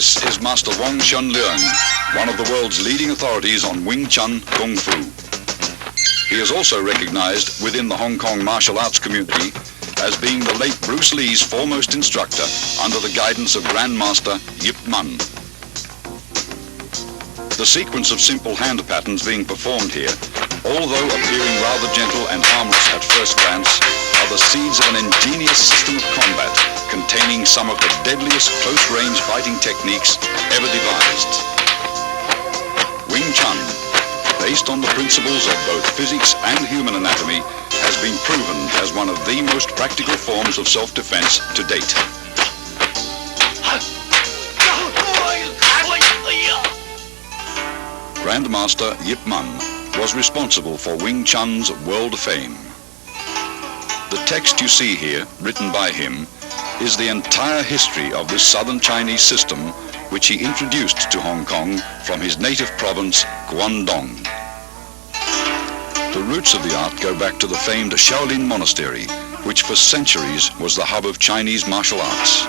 This is Master Wong Shun Leung, one of the world's leading authorities on Wing Chun Kung Fu. He is also recognized within the Hong Kong martial arts community as being the late Bruce Lee's foremost instructor under the guidance of Grandmaster Yip Man. The sequence of simple hand patterns being performed here, although appearing rather gentle and harmless at first glance, are the seeds of an ingenious system of combat containing some of the deadliest close-range fighting techniques ever devised. Wing Chun, based on the principles of both physics and human anatomy, has been proven as one of the most practical forms of self-defense to date. Grandmaster Yip Man was responsible for Wing Chun's world fame. The text you see here, written by him, is the entire history of this southern Chinese system which he introduced to Hong Kong from his native province, Guangdong. The roots of the art go back to the famed Shaolin Monastery, which for centuries was the hub of Chinese martial arts.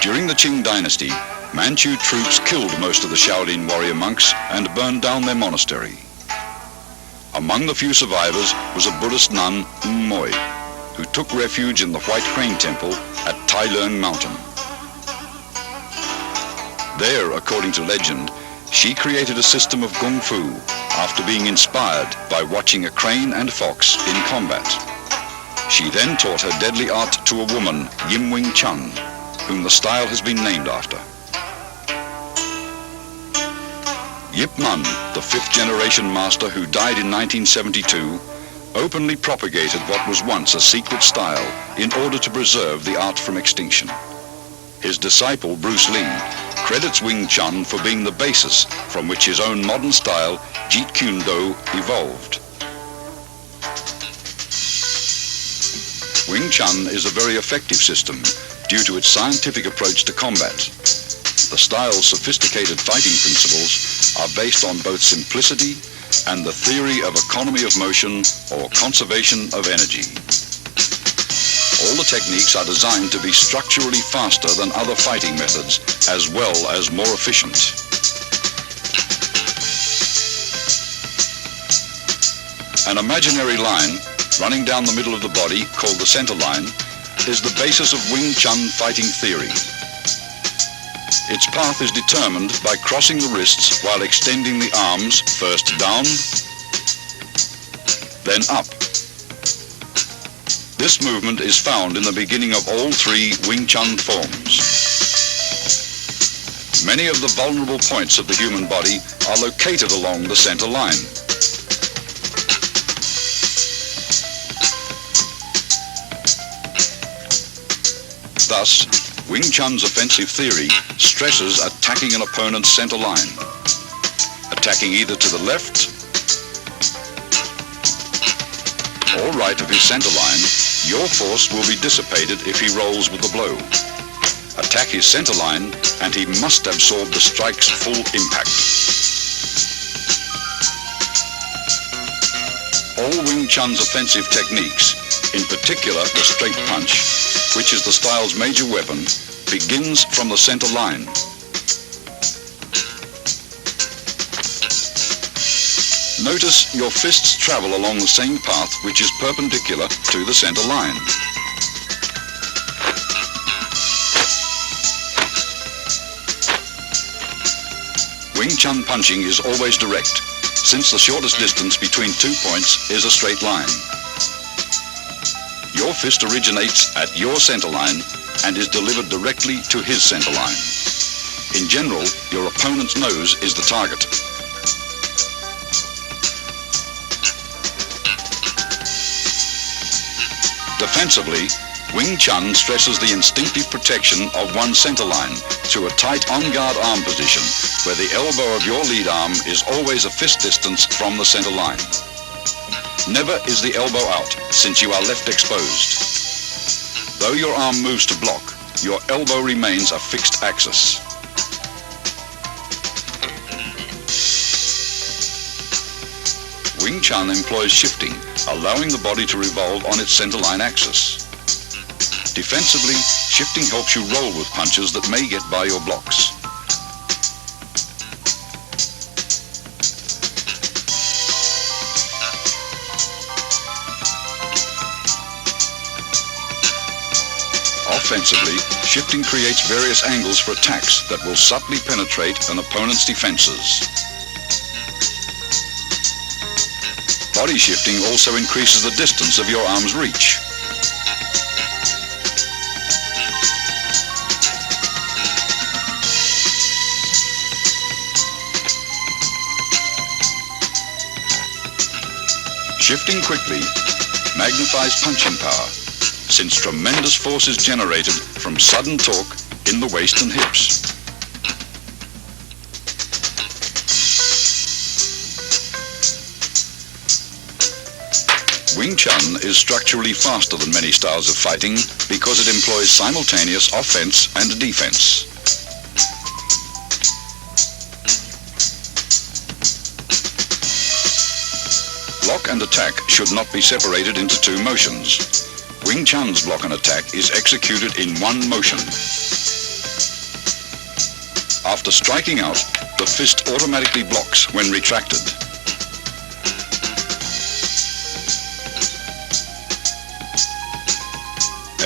During the Qing dynasty, Manchu troops killed most of the Shaolin warrior monks and burned down their monastery. Among the few survivors was a Buddhist nun, Moi, who took refuge in the White Crane Temple at Leung Mountain. There, according to legend, she created a system of kung fu after being inspired by watching a crane and fox in combat. She then taught her deadly art to a woman, Yim Wing Chun, whom the style has been named after. Yip Man, the fifth-generation master who died in 1972, openly propagated what was once a secret style in order to preserve the art from extinction. His disciple, Bruce Lee, credits Wing Chun for being the basis from which his own modern style, Jeet Kune Do, evolved. Wing Chun is a very effective system due to its scientific approach to combat. The style's sophisticated fighting principles are based on both simplicity and the theory of economy of motion or conservation of energy. All the techniques are designed to be structurally faster than other fighting methods, as well as more efficient. An imaginary line running down the middle of the body, called the center line, is the basis of Wing Chun fighting theory. Its path is determined by crossing the wrists while extending the arms first down, then up. This movement is found in the beginning of all three Wing Chun forms. Many of the vulnerable points of the human body are located along the center line. Thus, Wing Chun's offensive theory stresses attacking an opponent's center line. Attacking either to the left or right of his center line, your force will be dissipated if he rolls with the blow. Attack his center line and he must absorb the strike's full impact. All Wing Chun's offensive techniques, in particular the straight punch, which is the style's major weapon, begins from the center line. Notice your fists travel along the same path which is perpendicular to the center line. Wing Chun punching is always direct, since the shortest distance between 2 points is a straight line. Your fist originates at your center line and is delivered directly to his center line. In general, your opponent's nose is the target. Defensively, Wing Chun stresses the instinctive protection of one's center line through a tight on-guard arm position where the elbow of your lead arm is always a fist distance from the center line. Never is the elbow out, since you are left exposed. Though your arm moves to block, your elbow remains a fixed axis. Wing Chun employs shifting, allowing the body to revolve on its center line axis. Defensively, shifting helps you roll with punches that may get by your blocks. Offensively, shifting creates various angles for attacks that will subtly penetrate an opponent's defenses. Body shifting also increases the distance of your arm's reach. Shifting quickly magnifies punching power, since tremendous force is generated from sudden torque in the waist and hips. Wing Chun is structurally faster than many styles of fighting because it employs simultaneous offense and defense. Block and attack should not be separated into two motions. Wing Chun's block and attack is executed in one motion. After striking out, the fist automatically blocks when retracted.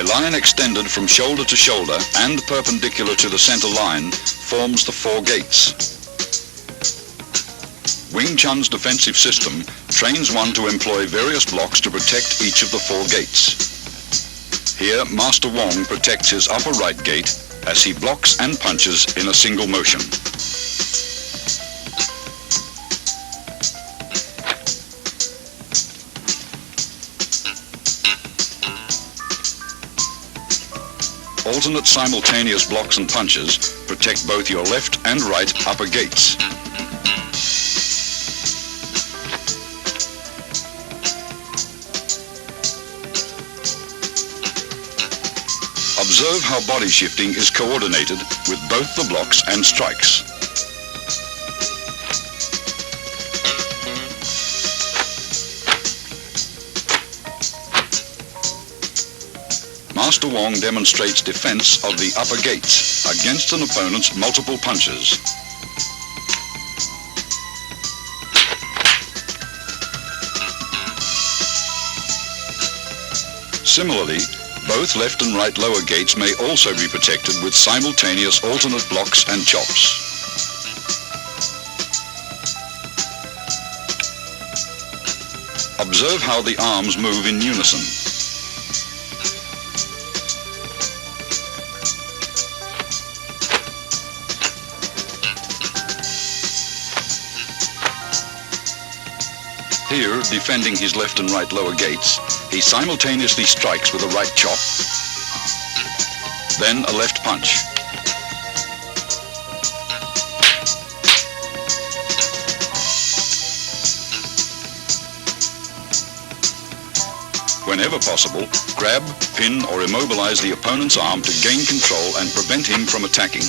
A line extended from shoulder to shoulder and perpendicular to the center line forms the four gates. Wing Chun's defensive system trains one to employ various blocks to protect each of the four gates. Here, Master Wong protects his upper right gate as he blocks and punches in a single motion. Alternate simultaneous blocks and punches protect both your left and right upper gates. Observe how body shifting is coordinated with both the blocks and strikes. Master Wong demonstrates defense of the upper gates against an opponent's multiple punches. Similarly, both left and right lower gates may also be protected with simultaneous alternate blocks and chops. Observe how the arms move in unison. Here, defending his left and right lower gates, he simultaneously strikes with a right chop, then a left punch. Whenever possible, grab, pin, or immobilize the opponent's arm to gain control and prevent him from attacking.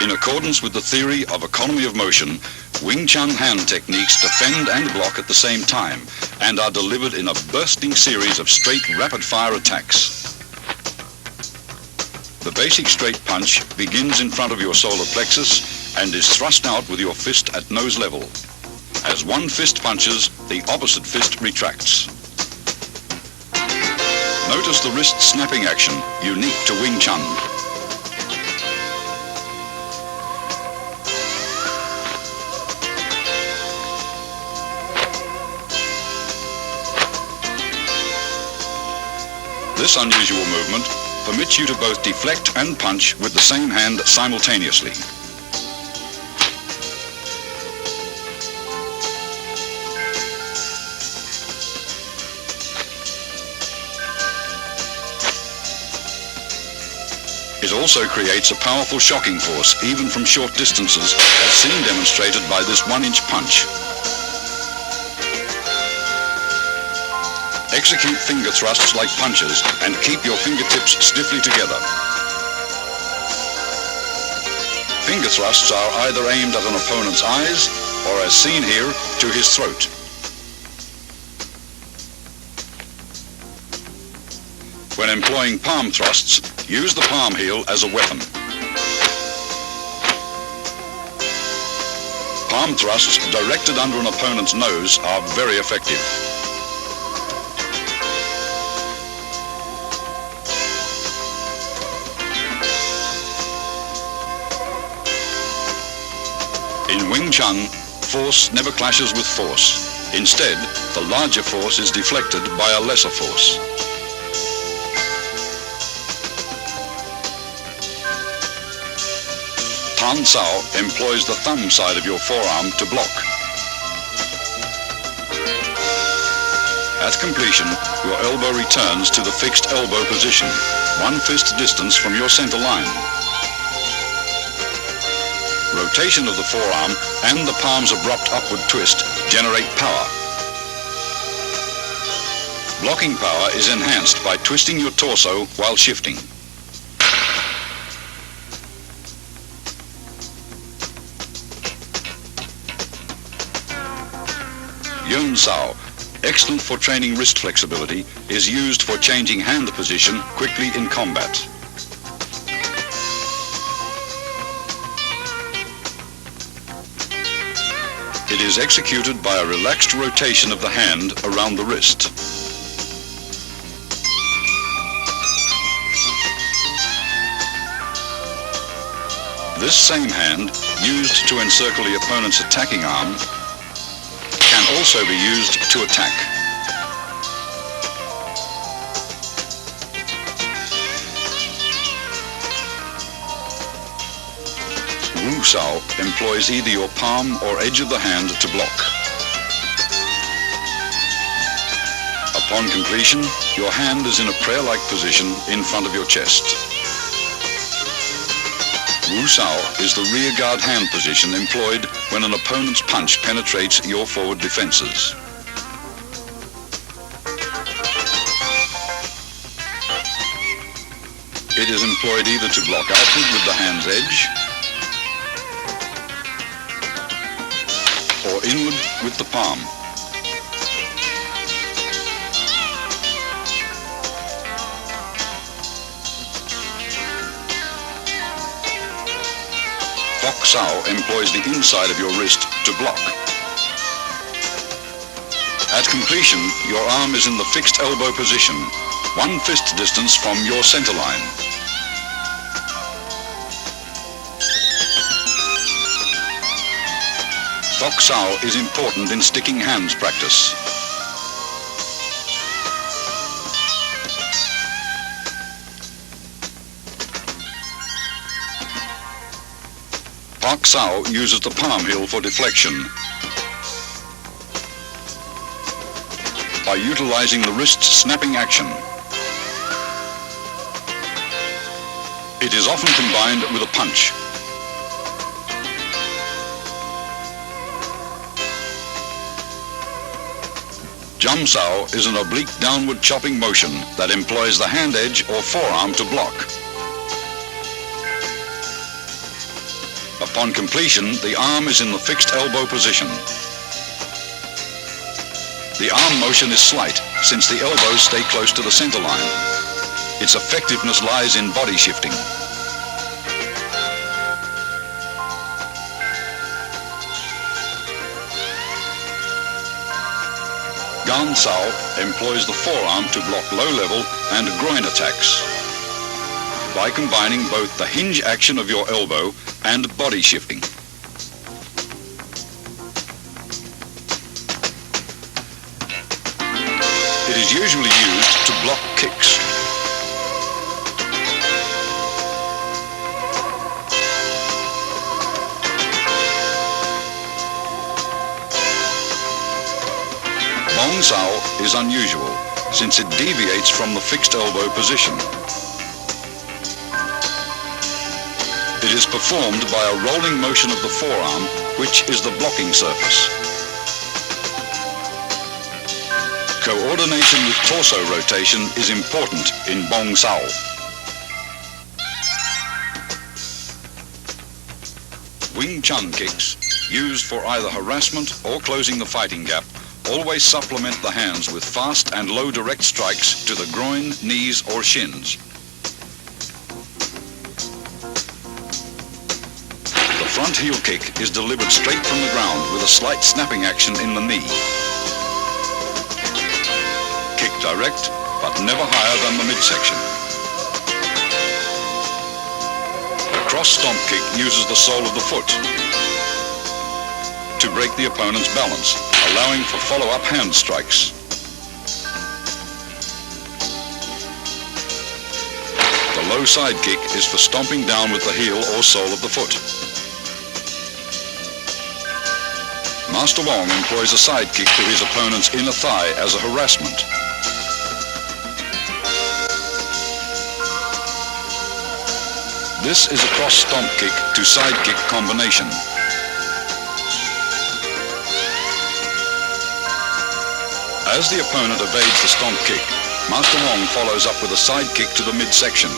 In accordance with the theory of economy of motion, Wing Chun hand techniques defend and block at the same time and are delivered in a bursting series of straight rapid-fire attacks. The basic straight punch begins in front of your solar plexus and is thrust out with your fist at nose level. As one fist punches, the opposite fist retracts. Notice the wrist snapping action, unique to Wing Chun. This unusual movement permits you to both deflect and punch with the same hand simultaneously. It also creates a powerful shocking force, even from short distances, as seen demonstrated by this 1-inch punch. Execute finger thrusts like punches and keep your fingertips stiffly together. Finger thrusts are either aimed at an opponent's eyes or, as seen here, to his throat. When employing palm thrusts, use the palm heel as a weapon. Palm thrusts directed under an opponent's nose are very effective. In Wing Chun, force never clashes with force. Instead, the larger force is deflected by a lesser force. Tan Sao employs the thumb side of your forearm to block. At completion, your elbow returns to the fixed elbow position, 1 fist distance from your center line. Rotation of the forearm and the palm's abrupt upward twist generate power. Blocking power is enhanced by twisting your torso while shifting. Yun Sao, excellent for training wrist flexibility, is used for changing hand position quickly in combat. It is executed by a relaxed rotation of the hand around the wrist. This same hand, used to encircle the opponent's attacking arm, can also be used to attack. Wu Sao employs either your palm or edge of the hand to block. Upon completion, your hand is in a prayer-like position in front of your chest. Wu Sao is the rear guard hand position employed when an opponent's punch penetrates your forward defenses. It is employed either to block outward with the hand's edge or inward with the palm. Fok Sao employs the inside of your wrist to block. At completion, your arm is in the fixed elbow position, 1 fist distance from your center line. Fok Sao is important in sticking hands practice. Fok Sao uses the palm heel for deflection. By utilizing the wrist's snapping action. It is often combined with a punch. Jum Sao is an oblique downward chopping motion that employs the hand edge or forearm to block. Upon completion, the arm is in the fixed elbow position. The arm motion is slight, since the elbows stay close to the center line. Its effectiveness lies in body shifting. Gan Sao employs the forearm to block low-level and groin attacks by combining both the hinge action of your elbow and body shifting. It is usually used to block kicks. Wong Sao is unusual, since it deviates from the fixed elbow position. It is performed by a rolling motion of the forearm, which is the blocking surface. Coordination with torso rotation is important in Wong Sao. Wing Chun kicks, used for either harassment or closing the fighting gap, always supplement the hands with fast and low direct strikes to the groin, knees or shins. The front heel kick is delivered straight from the ground with a slight snapping action in the knee. Kick direct, but never higher than the midsection. The cross stomp kick uses the sole of the foot to break the opponent's balance, allowing for follow-up hand strikes. The low side kick is for stomping down with the heel or sole of the foot. Master Wong employs a side kick to his opponent's inner thigh as a harassment. This is a cross stomp kick to side kick combination. As the opponent evades the stomp kick, Master Wong follows up with a side kick to the midsection.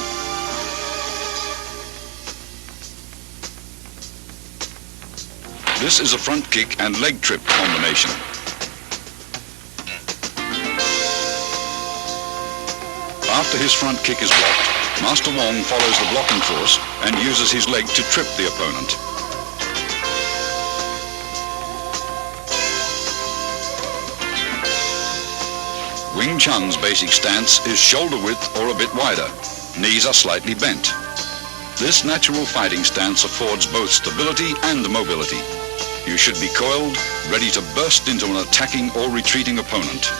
This is a front kick and leg trip combination. After his front kick is blocked, Master Wong follows the blocking force and uses his leg to trip the opponent. Wing Chun's basic stance is shoulder width or a bit wider. Knees are slightly bent. This natural fighting stance affords both stability and mobility. You should be coiled, ready to burst into an attacking or retreating opponent.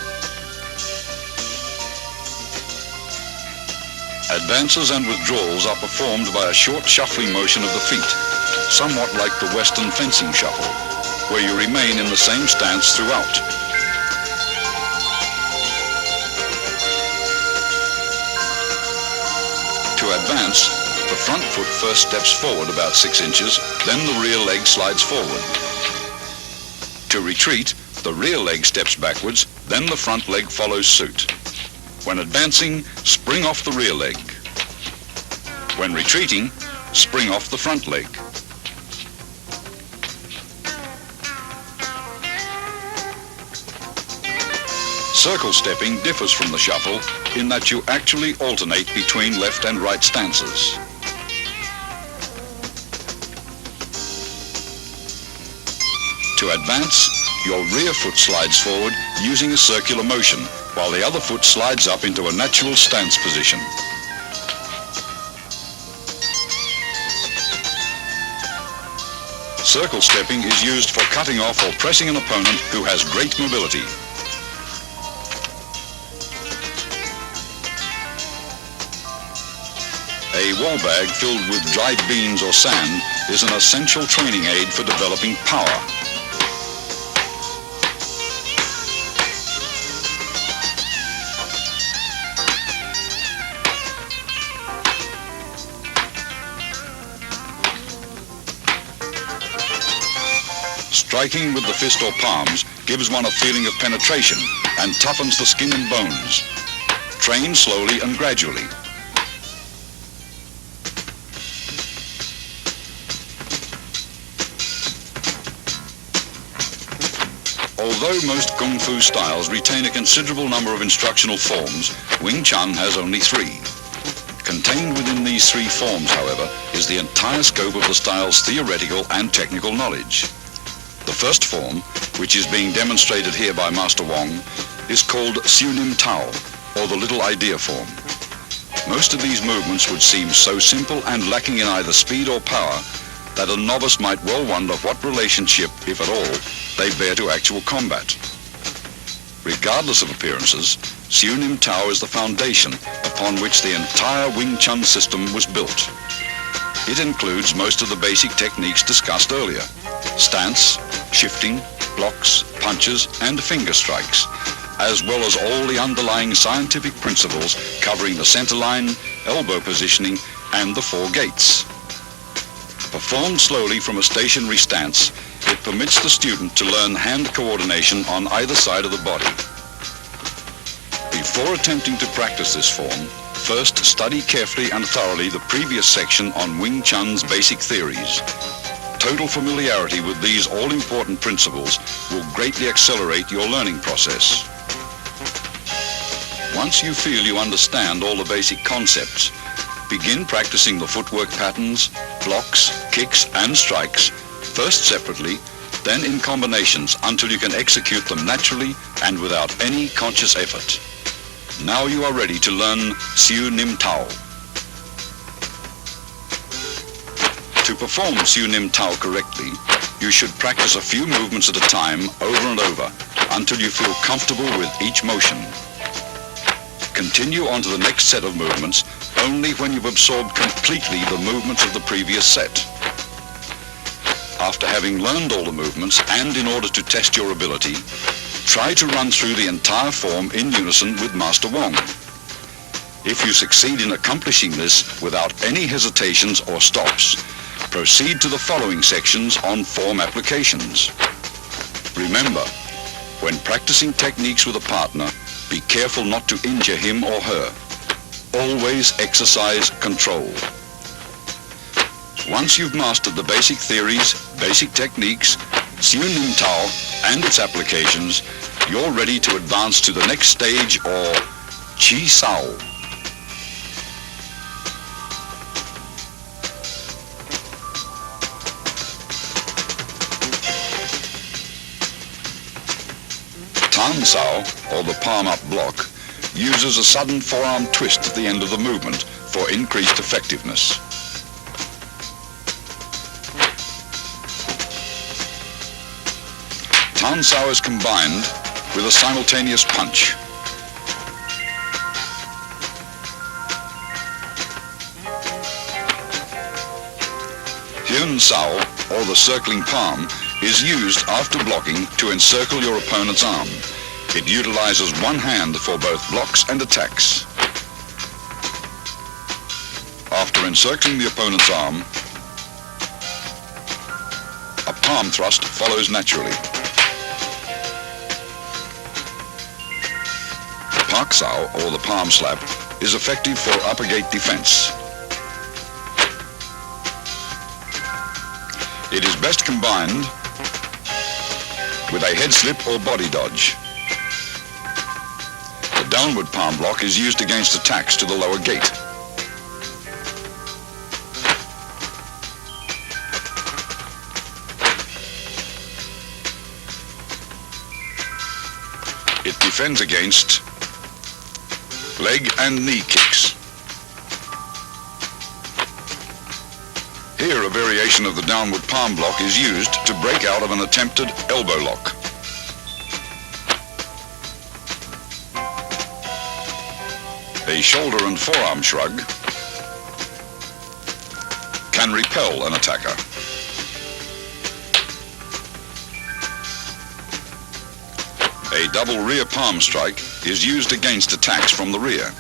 Advances and withdrawals are performed by a short shuffling motion of the feet, somewhat like the Western fencing shuffle, where you remain in the same stance throughout. To advance, the front foot first steps forward about 6 inches, then the rear leg slides forward. To retreat, the rear leg steps backwards, then the front leg follows suit. When advancing, spring off the rear leg. When retreating, spring off the front leg. Circle stepping differs from the shuffle in that you actually alternate between left and right stances. To advance, your rear foot slides forward using a circular motion, while the other foot slides up into a natural stance position. Circle stepping is used for cutting off or pressing an opponent who has great mobility. A wall bag filled with dried beans or sand is an essential training aid for developing power. Striking with the fist or palms gives one a feeling of penetration and toughens the skin and bones. Train slowly and gradually. Although most Kung Fu styles retain a considerable number of instructional forms, Wing Chun has only 3. Contained within these 3 forms, however, is the entire scope of the style's theoretical and technical knowledge. The first form, which is being demonstrated here by Master Wong, is called Sunin Tao, or the Little Idea form. Most of these movements would seem so simple and lacking in either speed or power that a novice might well wonder what relationship, if at all, they bear to actual combat. Regardless of appearances, Sunin Tao is the foundation upon which the entire Wing Chun system was built. It includes most of the basic techniques discussed earlier: stance, shifting, blocks, punches, and finger strikes, as well as all the underlying scientific principles covering the center line, elbow positioning, and the 4 gates. Performed slowly from a stationary stance, it permits the student to learn hand coordination on either side of the body. Before attempting to practice this form, first study carefully and thoroughly the previous section on Wing Chun's basic theories. Total familiarity with these all-important principles will greatly accelerate your learning process. Once you feel you understand all the basic concepts, begin practicing the footwork patterns, blocks, kicks, and strikes, first separately, then in combinations until you can execute them naturally and without any conscious effort. Now you are ready to learn Sunin Tao. To perform Sunin Tao correctly, you should practice a few movements at a time over and over until you feel comfortable with each motion. Continue on to the next set of movements only when you've absorbed completely the movements of the previous set. After having learned all the movements, and in order to test your ability, try to run through the entire form in unison with Master Wong. If you succeed in accomplishing this without any hesitations or stops, proceed to the following sections on form applications. Remember, when practicing techniques with a partner, be careful not to injure him or her. Always exercise control. Once you've mastered the basic theories, basic techniques, Sunin Tao, and its applications, you're ready to advance to the next stage, or Chi Sao. Tan Sao, or the palm-up block, uses a sudden forearm twist at the end of the movement for increased effectiveness. Tan Sao is combined with a simultaneous punch. Hyun Sao, or the circling palm, is used after blocking to encircle your opponent's arm. It utilizes one hand for both blocks and attacks. After encircling the opponent's arm, a palm thrust follows naturally. Pak Sao, or the palm slap, is effective for upper gate defense. It is best combined with a head slip or body dodge. The downward palm block is used against attacks to the lower gate. It defends against leg and knee kicks. Here, a variation of the downward palm block is used to break out of an attempted elbow lock. A shoulder and forearm shrug can repel an attacker. A double rear palm strike is used against attacks from the rear.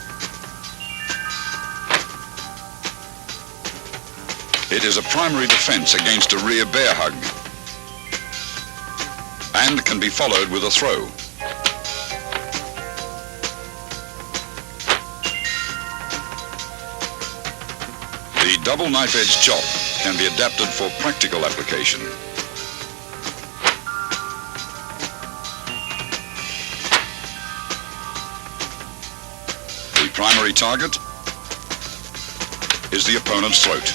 It is a primary defense against a rear bear hug and can be followed with a throw. The double knife-edge chop can be adapted for practical application. primary target is the opponent's throat.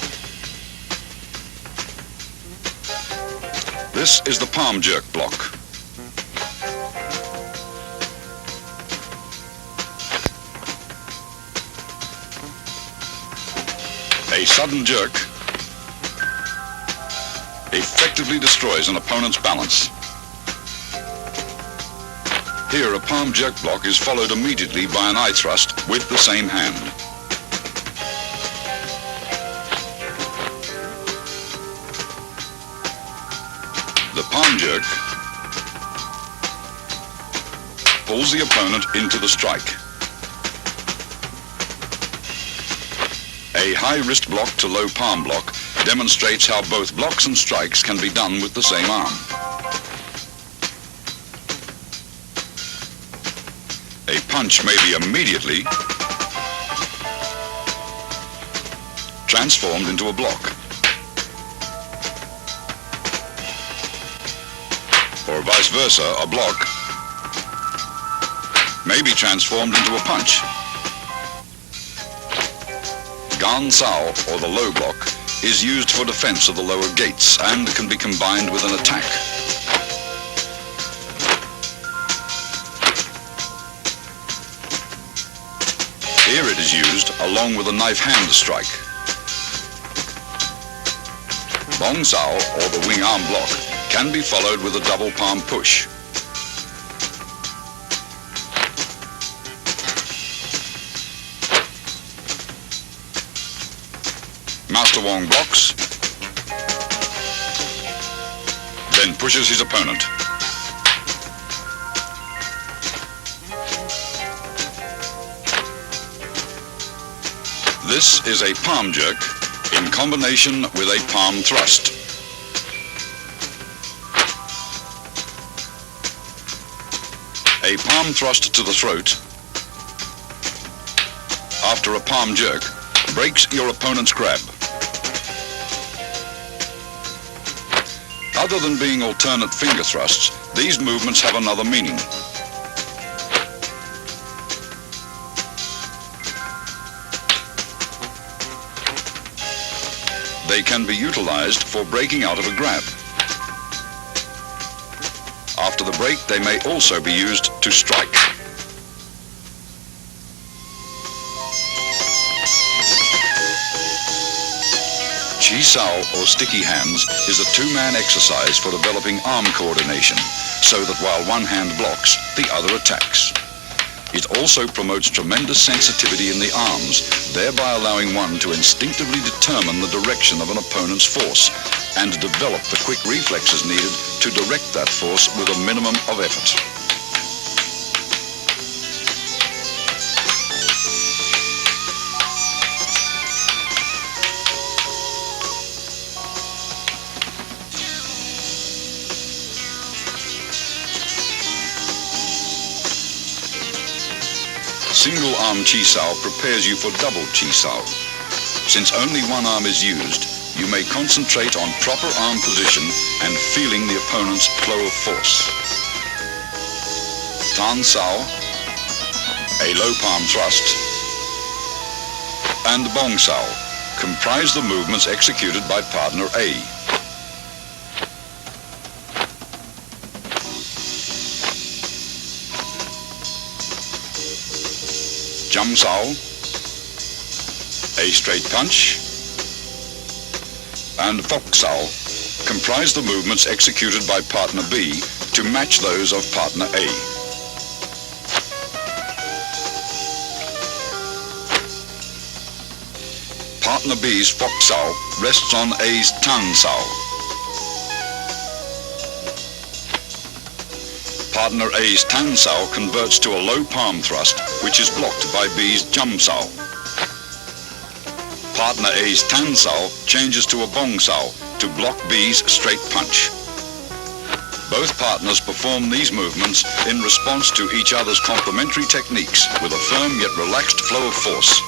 This is the palm jerk block. A sudden jerk effectively destroys an opponent's balance. Here, a palm jerk block is followed immediately by an eye thrust with the same hand. The palm jerk pulls the opponent into the strike. A high wrist block to low palm block demonstrates how both blocks and strikes can be done with the same arm. A punch may be immediately transformed into a block, or vice versa, a block may be transformed into a punch. Gan Sao, or the low block, is used for defense of the lower gates and can be combined with an attack. Here it is used along with a knife hand strike. Bong Sao, or the wing arm block, can be followed with a double palm push. Master Wong blocks, then pushes his opponent. This is a palm jerk in combination with a palm thrust. A palm thrust to the throat after a palm jerk breaks your opponent's grab. Other than being alternate finger thrusts, these movements have another meaning. They can be utilized for breaking out of a grab. After the break, they may also be used to strike. Chi Sao, or sticky hands, is a two-man exercise for developing arm coordination, so that while one hand blocks, the other attacks. It also promotes tremendous sensitivity in the arms, thereby allowing one to instinctively determine the direction of an opponent's force and develop the quick reflexes needed to direct that force with a minimum of effort. Single arm Chi Sao prepares you for double Chi Sao. Since only one arm is used, you may concentrate on proper arm position and feeling the opponent's flow of force. Tan Sao, a low palm thrust, and Bong Sao comprise the movements executed by partner A. Jum Sao, a straight punch, and Fok Sao comprise the movements executed by partner B to match those of partner A. Partner B's Fok Sao rests on A's Tan Sao. Partner A's Tan Sao converts to a low palm thrust, which is blocked by B's Jum Sao. Partner A's Tan Sao changes to a Bong Sao to block B's straight punch. Both partners perform these movements in response to each other's complementary techniques with a firm yet relaxed flow of force.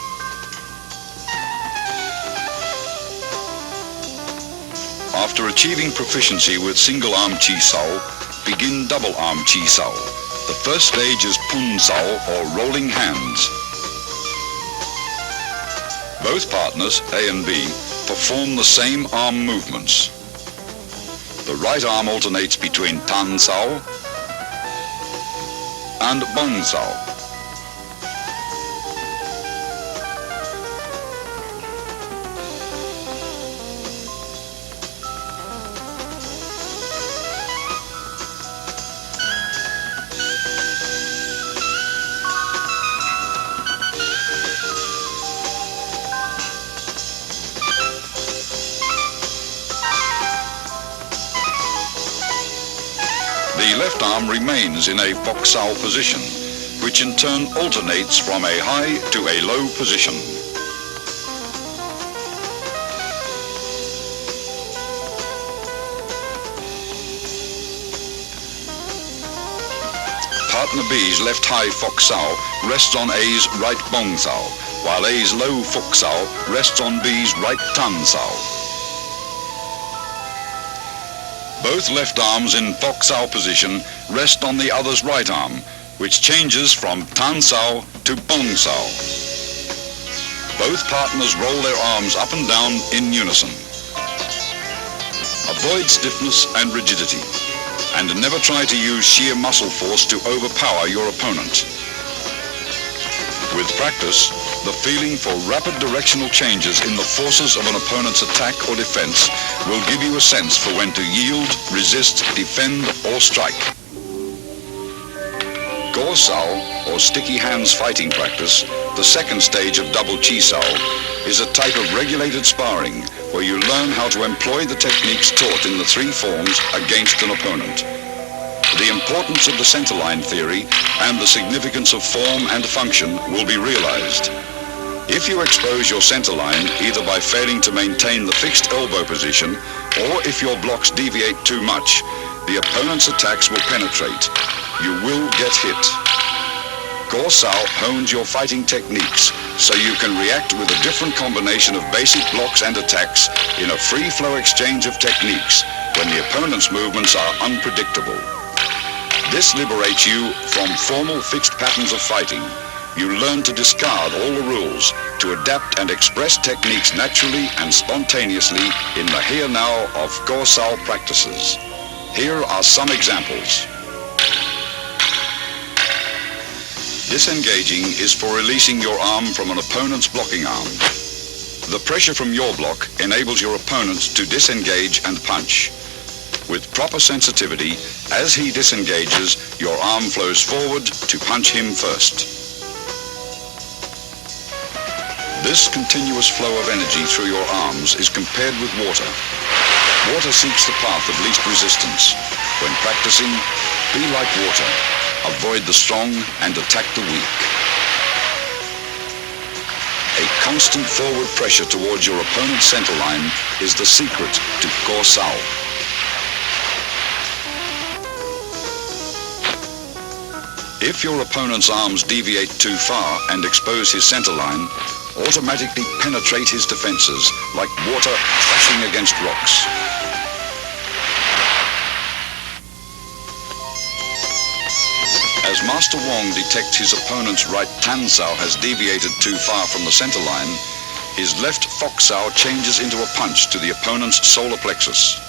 After achieving proficiency with single arm Chi Sao, begin double arm Chi Sao. The first stage is Pun Sao, or rolling hands. Both partners, A and B, perform the same arm movements. The right arm alternates between Tan Sao and Bong Sao. The left arm remains in a Fox Sao position, which in turn alternates from a high to a low position. Partner B's left high Fox Sao rests on A's right Bong Sao, while A's low Fox Sao rests on B's right Tan Sao. Both left arms in Fox Sao position rest on the other's right arm, which changes from Tan Sao to Bong Sao. Both partners roll their arms up and down in unison. Avoid stiffness and rigidity, and never try to use sheer muscle force to overpower your opponent. With practice, the feeling for rapid directional changes in the forces of an opponent's attack or defense will give you a sense for when to yield, resist, defend, or strike. Go Sao, or sticky hands fighting practice, the second stage of double Chi Sao, is a type of regulated sparring where you learn how to employ the techniques taught in the three forms against an opponent. The importance of the centerline theory and the significance of form and function will be realized. If you expose your centerline either by failing to maintain the fixed elbow position or if your blocks deviate too much, the opponent's attacks will penetrate. You will get hit. Go Sao hones your fighting techniques so you can react with a different combination of basic blocks and attacks in a free-flow exchange of techniques when the opponent's movements are unpredictable. This liberates you from formal fixed patterns of fighting. You learn to discard all the rules, to adapt and express techniques naturally and spontaneously in the here-now of Go Sao practices. Here are some examples. Disengaging is for releasing your arm from an opponent's blocking arm. The pressure from your block enables your opponent to disengage and punch. With proper sensitivity, as he disengages, your arm flows forward to punch him first. This continuous flow of energy through your arms is compared with water. Water seeks the path of least resistance. When practicing, be like water. Avoid the strong and attack the weak. A constant forward pressure towards your opponent's centerline is the secret to Go Sao. If your opponent's arms deviate too far and expose his centerline, automatically penetrate his defenses like water crashing against rocks. As Master Wong detects his opponent's right Tan Sao has deviated too far from the centerline, his left Fox Sao changes into a punch to the opponent's solar plexus.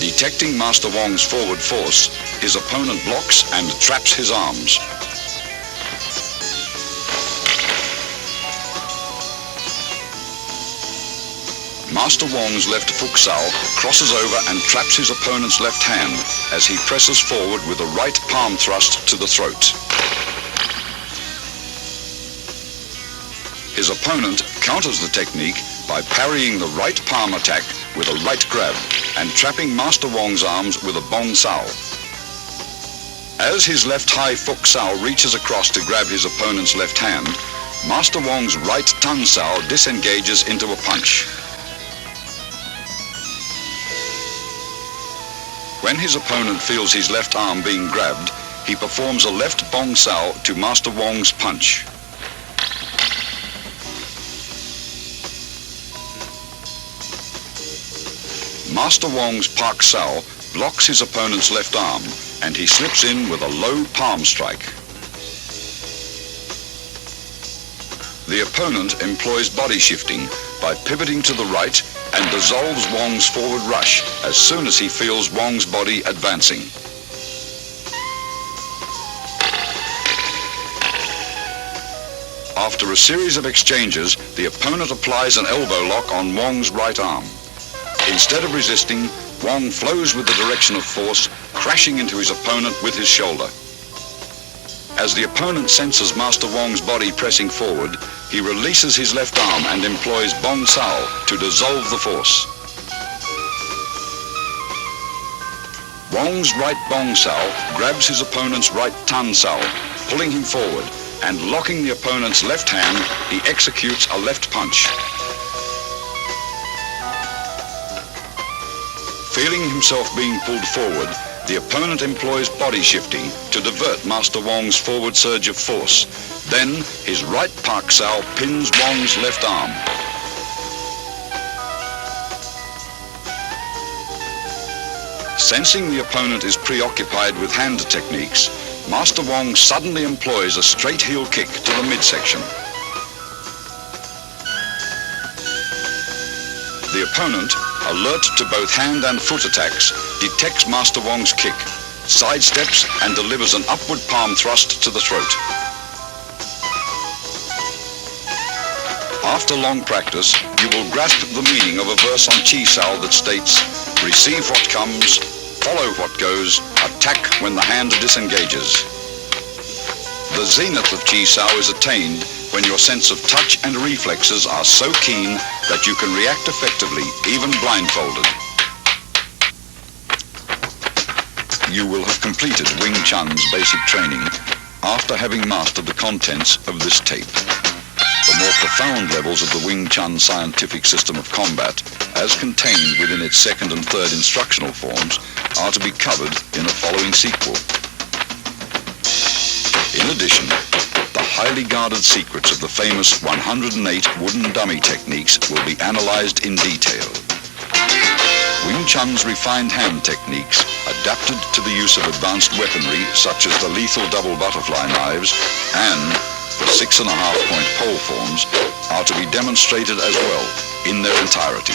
Detecting Master Wong's forward force, his opponent blocks and traps his arms. Master Wong's left Fook Sao crosses over and traps his opponent's left hand as he presses forward with a right palm thrust to the throat. His opponent counters the technique by parrying the right palm attack with a right grab and trapping Master Wong's arms with a Bong Sao. As his left high Fook Sao reaches across to grab his opponent's left hand, Master Wong's right Tan Sao disengages into a punch. When his opponent feels his left arm being grabbed, he performs a left Bong Sao to Master Wong's punch. Master Wong's Pak Sao blocks his opponent's left arm and he slips in with a low palm strike. The opponent employs body shifting by pivoting to the right and dissolves Wong's forward rush as soon as he feels Wong's body advancing. After a series of exchanges, the opponent applies an elbow lock on Wong's right arm. Instead of resisting, Wong flows with the direction of force, crashing into his opponent with his shoulder. As the opponent senses Master Wong's body pressing forward, he releases his left arm and employs Bong Sao to dissolve the force. Wong's right Bong Sao grabs his opponent's right Tan Sao, pulling him forward, and locking the opponent's left hand, he executes a left punch. Feeling himself being pulled forward, the opponent employs body shifting to divert Master Wong's forward surge of force. Then, his right Pak Sao pins Wong's left arm. Sensing the opponent is preoccupied with hand techniques, Master Wong suddenly employs a straight heel kick to the midsection. The opponent, alert to both hand and foot attacks, detects Master Wong's kick, sidesteps and delivers an upward palm thrust to the throat. After long practice, you will grasp the meaning of a verse on Chi Sao that states, "Receive what comes, follow what goes, attack when the hand disengages." The zenith of Chi Sao is attained when your sense of touch and reflexes are so keen that you can react effectively, even blindfolded. You will have completed Wing Chun's basic training after having mastered the contents of this tape. The more profound levels of the Wing Chun scientific system of combat, as contained within its second and third instructional forms, are to be covered in a following sequel. In addition, the highly guarded secrets of the famous 108 wooden dummy techniques will be analyzed in detail. Wing Chun's refined hand techniques, adapted to the use of advanced weaponry such as the lethal double butterfly knives and the 6.5-point pole forms, are to be demonstrated as well in their entirety.